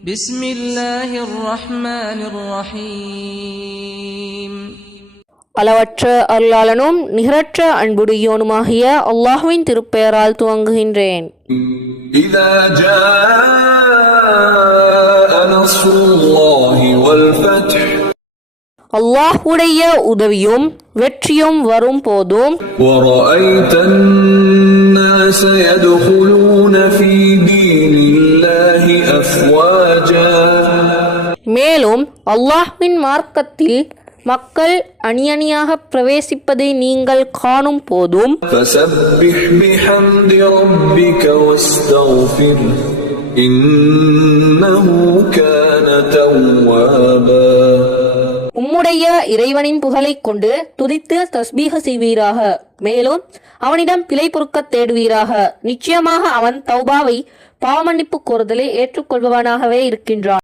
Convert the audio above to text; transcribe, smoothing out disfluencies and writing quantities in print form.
بسم الله الرحمن الرحيم அளவற்ற அருளாளனும் நிகரற்ற அன்புடையோனுமாகிய அல்லாஹ்வின் திருப்பெயரால் துவங்குகின்றேன். إذا جاء نصر الله والفتح அல்லாஹ்வுடைய உதவியும் வெற்றியும் வரும் போதும் ورأيت الناس يدخلون في دين الله أفواجا மேலும் அல்லாஹ்வின் மார்க்கத்தில் மக்கள் அணியணியாக பிரவேசிப்பதை நீங்கள் காணும் போதும் فسبح بحمد ربك واستغفره إنه كان توابا உம்முடைய இறைவனின் புகழைக் கொண்டு துதித்து தஸ்பீஹ செய்வீராக. மேலும் அவனிடம் பிழை பொறுக்கத் தேடுவீராக. நிச்சயமாக அவன் தௌபாவை பாவமன்னிப்பு கோருதலை ஏற்றுக்கொள்பவனாகவே இருக்கின்றான்.